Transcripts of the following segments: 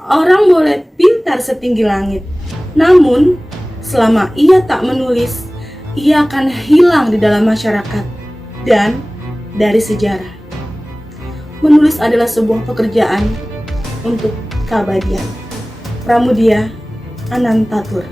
Orang boleh pintar setinggi langit, namun selama ia tak menulis, ia akan hilang di dalam masyarakat dan dari sejarah. Menulis adalah sebuah pekerjaan untuk keabadian. Pramudia Anantatur.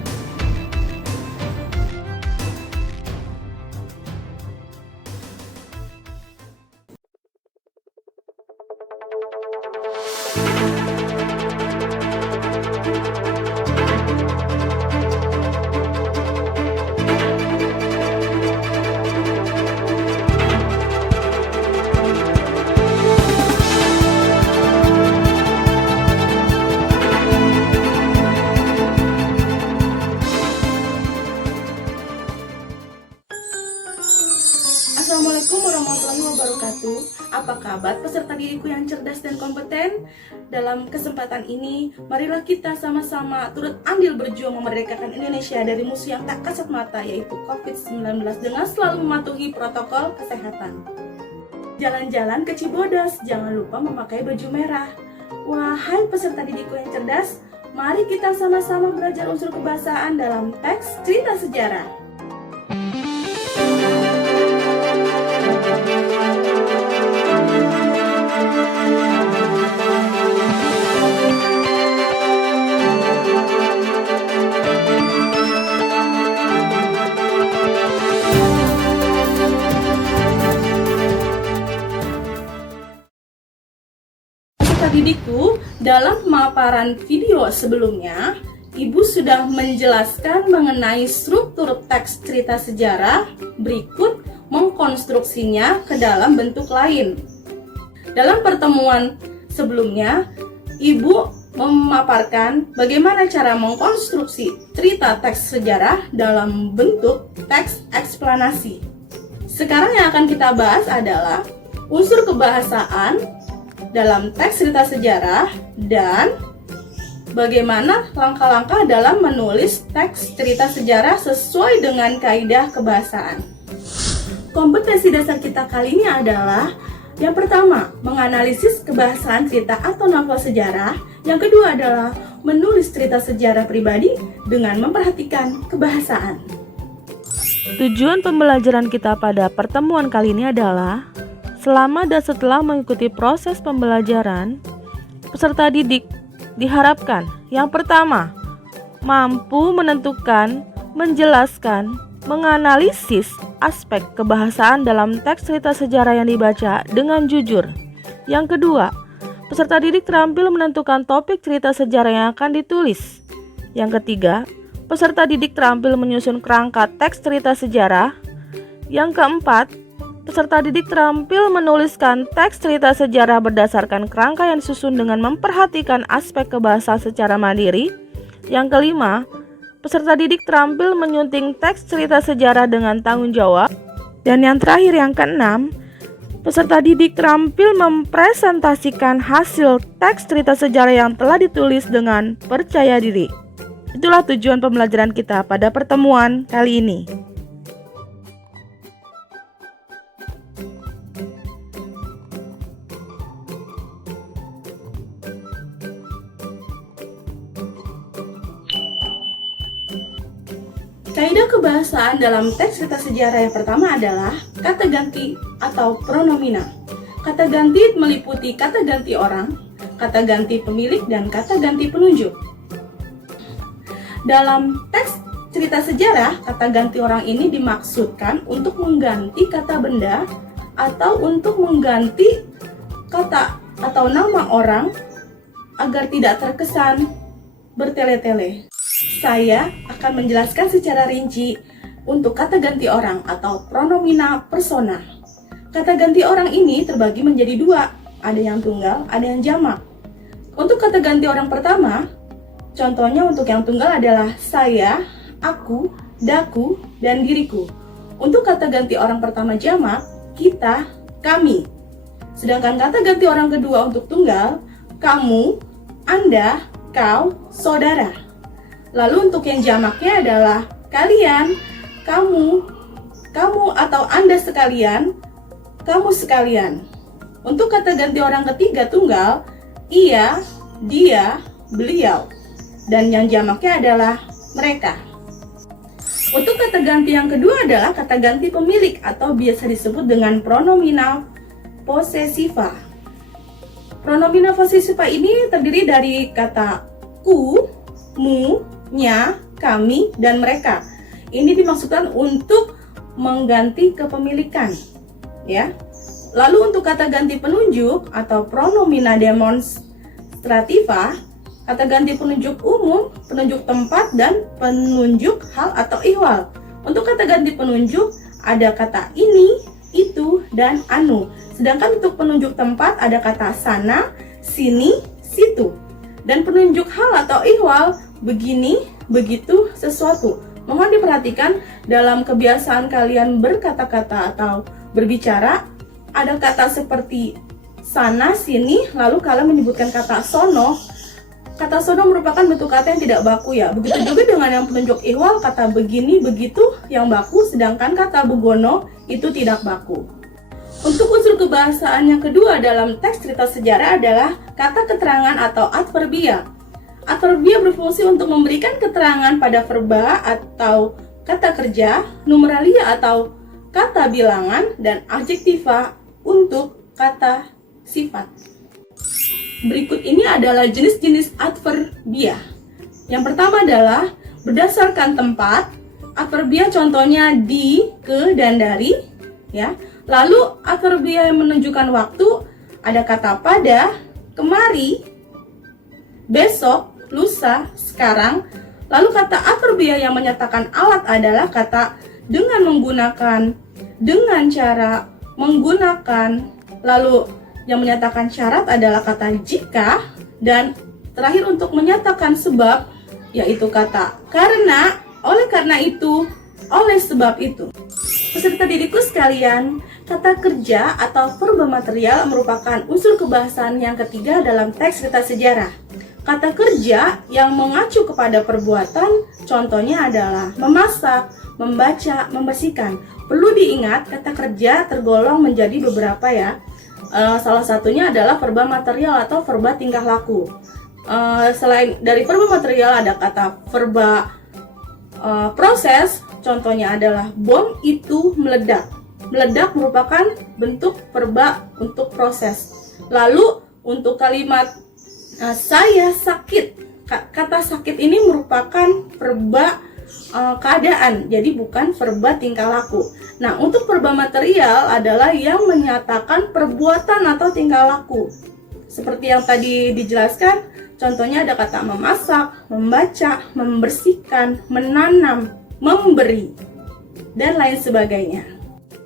Assalamualaikum warahmatullahi wabarakatuh. Apa kabar peserta didikku yang cerdas dan kompeten? Dalam kesempatan ini, marilah kita sama-sama turut andil berjuang memerdekakan Indonesia dari musuh yang tak kasat mata, yaitu COVID-19, dengan selalu mematuhi protokol kesehatan. Jalan-jalan ke Cibodas, jangan lupa memakai baju merah. Wahai peserta didikku yang cerdas, mari kita sama-sama belajar unsur kebahasaan dalam teks cerita sejarah. Didikku, dalam pemaparan video sebelumnya, Ibu sudah menjelaskan mengenai struktur teks cerita sejarah, berikut mengkonstruksinya ke dalam bentuk lain. Dalam pertemuan sebelumnya, Ibu memaparkan bagaimana cara mengkonstruksi cerita teks sejarah dalam bentuk teks eksplanasi. Sekarang yang akan kita bahas adalah unsur kebahasaan dalam teks cerita sejarah dan bagaimana langkah-langkah dalam menulis teks cerita sejarah sesuai dengan kaidah kebahasaan. Kompetensi dasar kita kali ini adalah yang pertama, menganalisis kebahasaan cerita atau novel sejarah. Yang kedua adalah menulis cerita sejarah pribadi dengan memperhatikan kebahasaan. Tujuan pembelajaran kita pada pertemuan kali ini adalah selama dan setelah mengikuti proses pembelajaran, peserta didik diharapkan yang pertama, mampu menentukan, menjelaskan, menganalisis aspek kebahasaan dalam teks cerita sejarah yang dibaca dengan jujur. Yang kedua, peserta didik terampil menentukan topik cerita sejarah yang akan ditulis. Yang ketiga, peserta didik terampil menyusun kerangka teks cerita sejarah. Yang keempat, peserta didik terampil menuliskan teks cerita sejarah berdasarkan kerangka yang disusun dengan memperhatikan aspek kebahasaan secara mandiri. Yang kelima, peserta didik terampil menyunting teks cerita sejarah dengan tanggung jawab. Dan yang terakhir, yang keenam, peserta didik terampil mempresentasikan hasil teks cerita sejarah yang telah ditulis dengan percaya diri. Itulah tujuan pembelajaran kita pada pertemuan kali ini. Kaidah kebahasaan dalam teks cerita sejarah yang pertama adalah kata ganti atau pronomina. Kata ganti meliputi kata ganti orang, kata ganti pemilik, dan kata ganti penunjuk. Dalam teks cerita sejarah, kata ganti orang ini dimaksudkan untuk mengganti kata benda atau untuk mengganti kata atau nama orang agar tidak terkesan bertele-tele. Saya akan menjelaskan secara rinci untuk kata ganti orang atau pronomina persona. Kata ganti orang ini terbagi menjadi dua, ada yang tunggal, ada yang jamak. Untuk kata ganti orang pertama, contohnya untuk yang tunggal adalah saya, aku, daku, dan diriku. Untuk kata ganti orang pertama jamak, kita, kami. Sedangkan kata ganti orang kedua untuk tunggal, kamu, anda, kau, saudara. Lalu untuk yang jamaknya adalah kalian, kamu atau anda sekalian, kamu sekalian. Untuk kata ganti orang ketiga tunggal, ia, dia, beliau, dan yang jamaknya adalah mereka. Untuk kata ganti yang kedua adalah kata ganti pemilik atau biasa disebut dengan pronomina possessiva. Pronomina possessiva ini terdiri dari kata ku, mu, nya, kami, dan mereka. Ini dimaksudkan untuk mengganti kepemilikan, ya. Lalu untuk kata ganti penunjuk atau pronomina demonstrativa, kata ganti penunjuk umum, penunjuk tempat, dan penunjuk hal atau ihwal. Untuk kata ganti penunjuk ada kata ini, itu, dan anu. Sedangkan untuk penunjuk tempat ada kata sana, sini, situ. Dan penunjuk hal atau ihwal begini, begitu, sesuatu. Mohon diperhatikan dalam kebiasaan kalian berkata-kata atau berbicara, ada kata seperti sana, sini, lalu kalian menyebutkan kata sono. Kata sono merupakan bentuk kata yang tidak baku, ya. Begitu juga dengan yang penunjuk ihwal, kata begini, begitu yang baku, sedangkan kata begono itu tidak baku. Untuk unsur kebahasaan yang kedua dalam teks cerita sejarah adalah kata keterangan atau adverbia. Adverbia berfungsi untuk memberikan keterangan pada verba atau kata kerja, numeralia atau kata bilangan, dan adjektiva untuk kata sifat. Berikut ini adalah jenis-jenis adverbia. Yang pertama adalah berdasarkan tempat. Adverbia contohnya di, ke, dan dari, ya. Lalu adverbia yang menunjukkan waktu ada kata pada, kemari, besok, lusa, sekarang. Lalu kata adverbia yang menyatakan alat adalah kata dengan menggunakan, dengan cara, menggunakan. Lalu yang menyatakan syarat adalah kata jika, dan terakhir untuk menyatakan sebab yaitu kata karena, oleh karena itu, oleh sebab itu. Peserta didikku sekalian, kata kerja atau verba material merupakan unsur kebahasaan yang ketiga dalam teks cerita sejarah. Kata kerja yang mengacu kepada perbuatan, contohnya adalah memasak, membaca, membersihkan. Perlu diingat, kata kerja tergolong menjadi beberapa, ya. Salah satunya adalah verba material atau verba tingkah laku. Selain dari verba material ada kata verba proses, contohnya adalah bom itu meledak. Meledak merupakan bentuk verba untuk proses. Lalu untuk kalimat saya sakit, kata sakit ini merupakan verba keadaan, jadi bukan verba tingkah laku. Nah, untuk verba material adalah yang menyatakan perbuatan atau tingkah laku. Seperti yang tadi dijelaskan, contohnya ada kata memasak, membaca, membersihkan, menanam, memberi, dan lain sebagainya.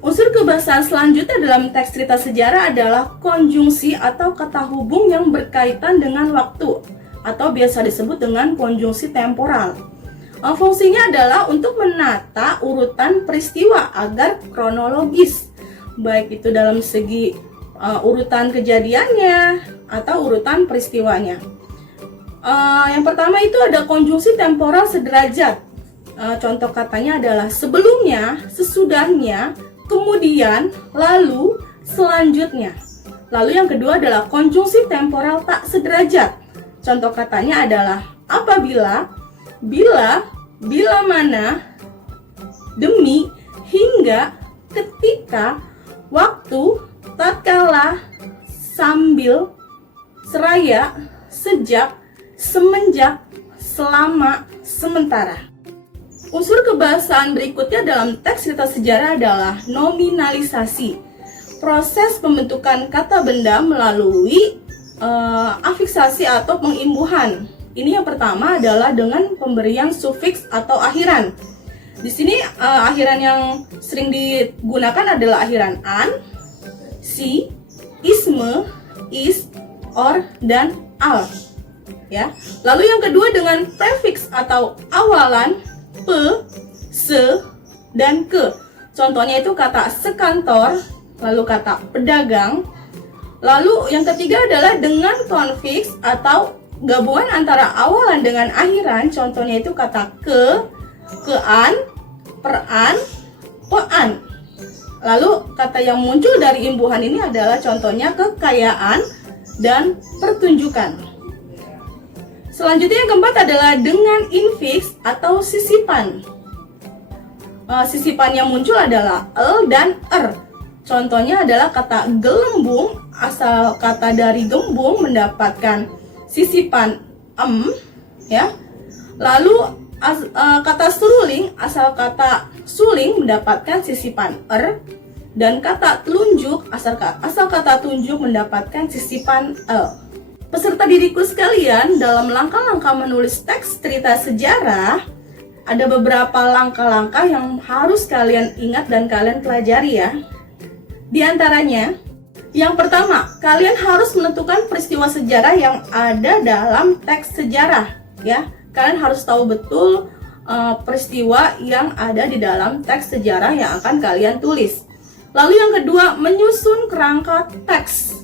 Unsur kebahasaan selanjutnya dalam teks cerita sejarah adalah konjungsi atau kata hubung yang berkaitan dengan waktu, atau biasa disebut dengan konjungsi temporal. Fungsinya adalah untuk menata urutan peristiwa agar kronologis, baik itu dalam segi urutan kejadiannya atau urutan peristiwanya. Yang pertama itu ada konjungsi temporal sederajat. Contoh katanya adalah sebelumnya, sesudahnya, kemudian, lalu, selanjutnya. Lalu yang kedua adalah konjungsi temporal tak sederajat. Contoh katanya adalah apabila, bila, bila mana, demi, hingga, ketika, waktu, tatkala, sambil, seraya, sejak, semenjak, selama, sementara. Unsur kebahasaan berikutnya dalam teks cerita sejarah adalah nominalisasi. Proses pembentukan kata benda melalui afiksasi atau pengimbuhan. Ini yang pertama adalah dengan pemberian sufiks atau akhiran. Di sini akhiran yang sering digunakan adalah akhiran an, si, isme, is, or, dan al. Ya. Lalu yang kedua dengan prefiks atau awalan pe, se, dan ke. Contohnya itu kata sekantor, lalu kata pedagang. Lalu yang ketiga adalah dengan konfiks atau gabungan antara awalan dengan akhiran, contohnya itu kata ke, kean, peran, pean. Lalu kata yang muncul dari imbuhan ini adalah contohnya kekayaan dan pertunjukan. Selanjutnya yang keempat adalah dengan infix atau sisipan. Sisipan yang muncul adalah el dan er. Contohnya adalah kata gelembung, asal kata dari gembung mendapatkan sisipan ya. Lalu kata seruling, asal kata suling mendapatkan sisipan er, dan kata telunjuk, asal kata tunjuk mendapatkan sisipan el. Peserta didikku sekalian, dalam langkah-langkah menulis teks cerita sejarah, ada beberapa langkah-langkah yang harus kalian ingat dan kalian pelajari ya. Di antaranya, yang pertama, kalian harus menentukan peristiwa sejarah yang ada dalam teks sejarah ya. Kalian harus tahu betul peristiwa yang ada di dalam teks sejarah yang akan kalian tulis. Lalu yang kedua, menyusun kerangka teks.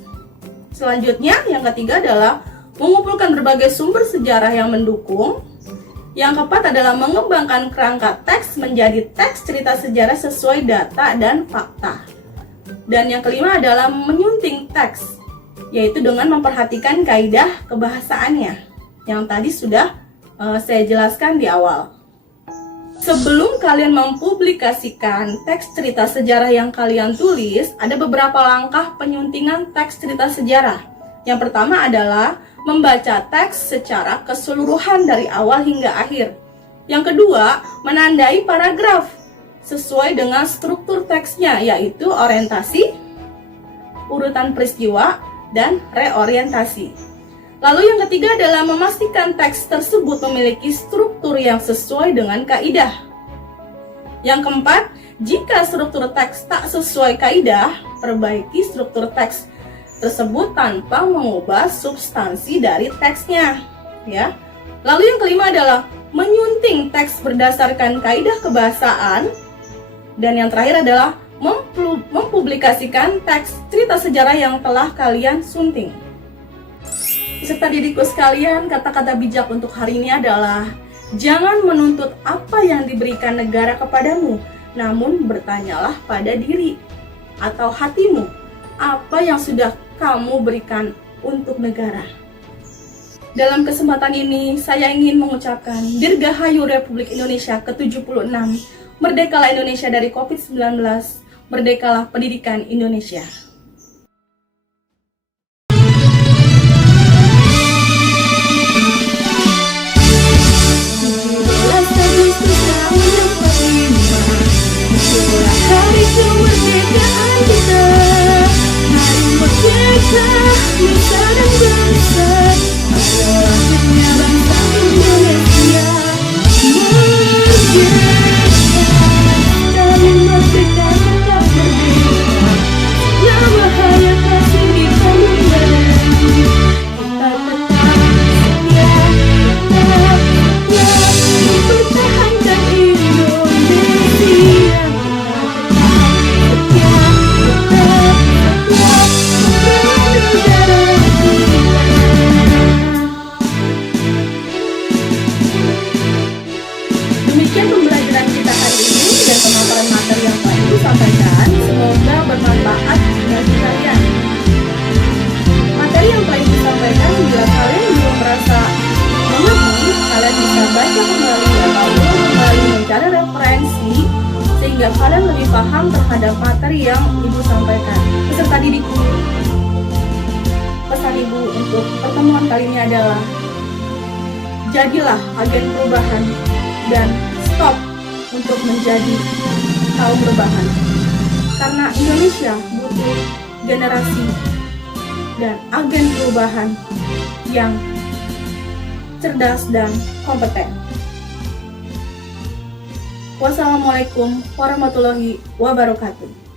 Selanjutnya, yang ketiga adalah mengumpulkan berbagai sumber sejarah yang mendukung. Yang keempat adalah mengembangkan kerangka teks menjadi teks cerita sejarah sesuai data dan fakta. Dan yang kelima adalah menyunting teks, yaitu dengan memperhatikan kaidah kebahasaannya, yang tadi sudah saya jelaskan di awal. Sebelum kalian mempublikasikan teks cerita sejarah yang kalian tulis, ada beberapa langkah penyuntingan teks cerita sejarah. Yang pertama adalah membaca teks secara keseluruhan dari awal hingga akhir. Yang kedua, menandai paragraf sesuai dengan struktur teksnya, yaitu orientasi, urutan peristiwa, dan reorientasi. Lalu yang ketiga adalah memastikan teks tersebut memiliki struktur yang sesuai dengan kaidah. Yang keempat, jika struktur teks tak sesuai kaidah, perbaiki struktur teks tersebut tanpa mengubah substansi dari teksnya, ya. Lalu yang kelima adalah menyunting teks berdasarkan kaidah kebahasaan. Dan yang terakhir adalah mempublikasikan teks cerita sejarah yang telah kalian sunting. Peserta didikku sekalian, kata-kata bijak untuk hari ini adalah jangan menuntut apa yang diberikan negara kepadamu, namun bertanyalah pada diri atau hatimu, apa yang sudah kamu berikan untuk negara. Dalam kesempatan ini, saya ingin mengucapkan Dirgahayu Republik Indonesia ke-76, merdekalah Indonesia dari COVID-19, merdekalah pendidikan Indonesia. Kemerdekaan kita, mari merdeka, nusa dan bangsa, adalah hanya bangsa Indonesia. Merdeka, kami merdeka, tetap merdeka. Ya bahaya kasih kita menjadi, kita tetap setia, mempertahankan Indonesia. Demikian pembelajaran kita hari ini dan pemaparan materi yang telah Ibu sampaikan. Semoga bermanfaat bagi kalian. Materi yang telah Ibu sampaikan, bila kalian belum merasa mengerti, kalian bisa baca kembali atau ulang kembali mencari referensi sehingga kalian lebih paham terhadap materi yang Ibu sampaikan. Peserta didikku, pesan Ibu untuk pertemuan kali ini adalah jadilah agen perubahan dan stop untuk menjadi kaum rebahan. Karena Indonesia butuh generasi dan agen perubahan yang cerdas dan kompeten. Wassalamualaikum warahmatullahi wabarakatuh.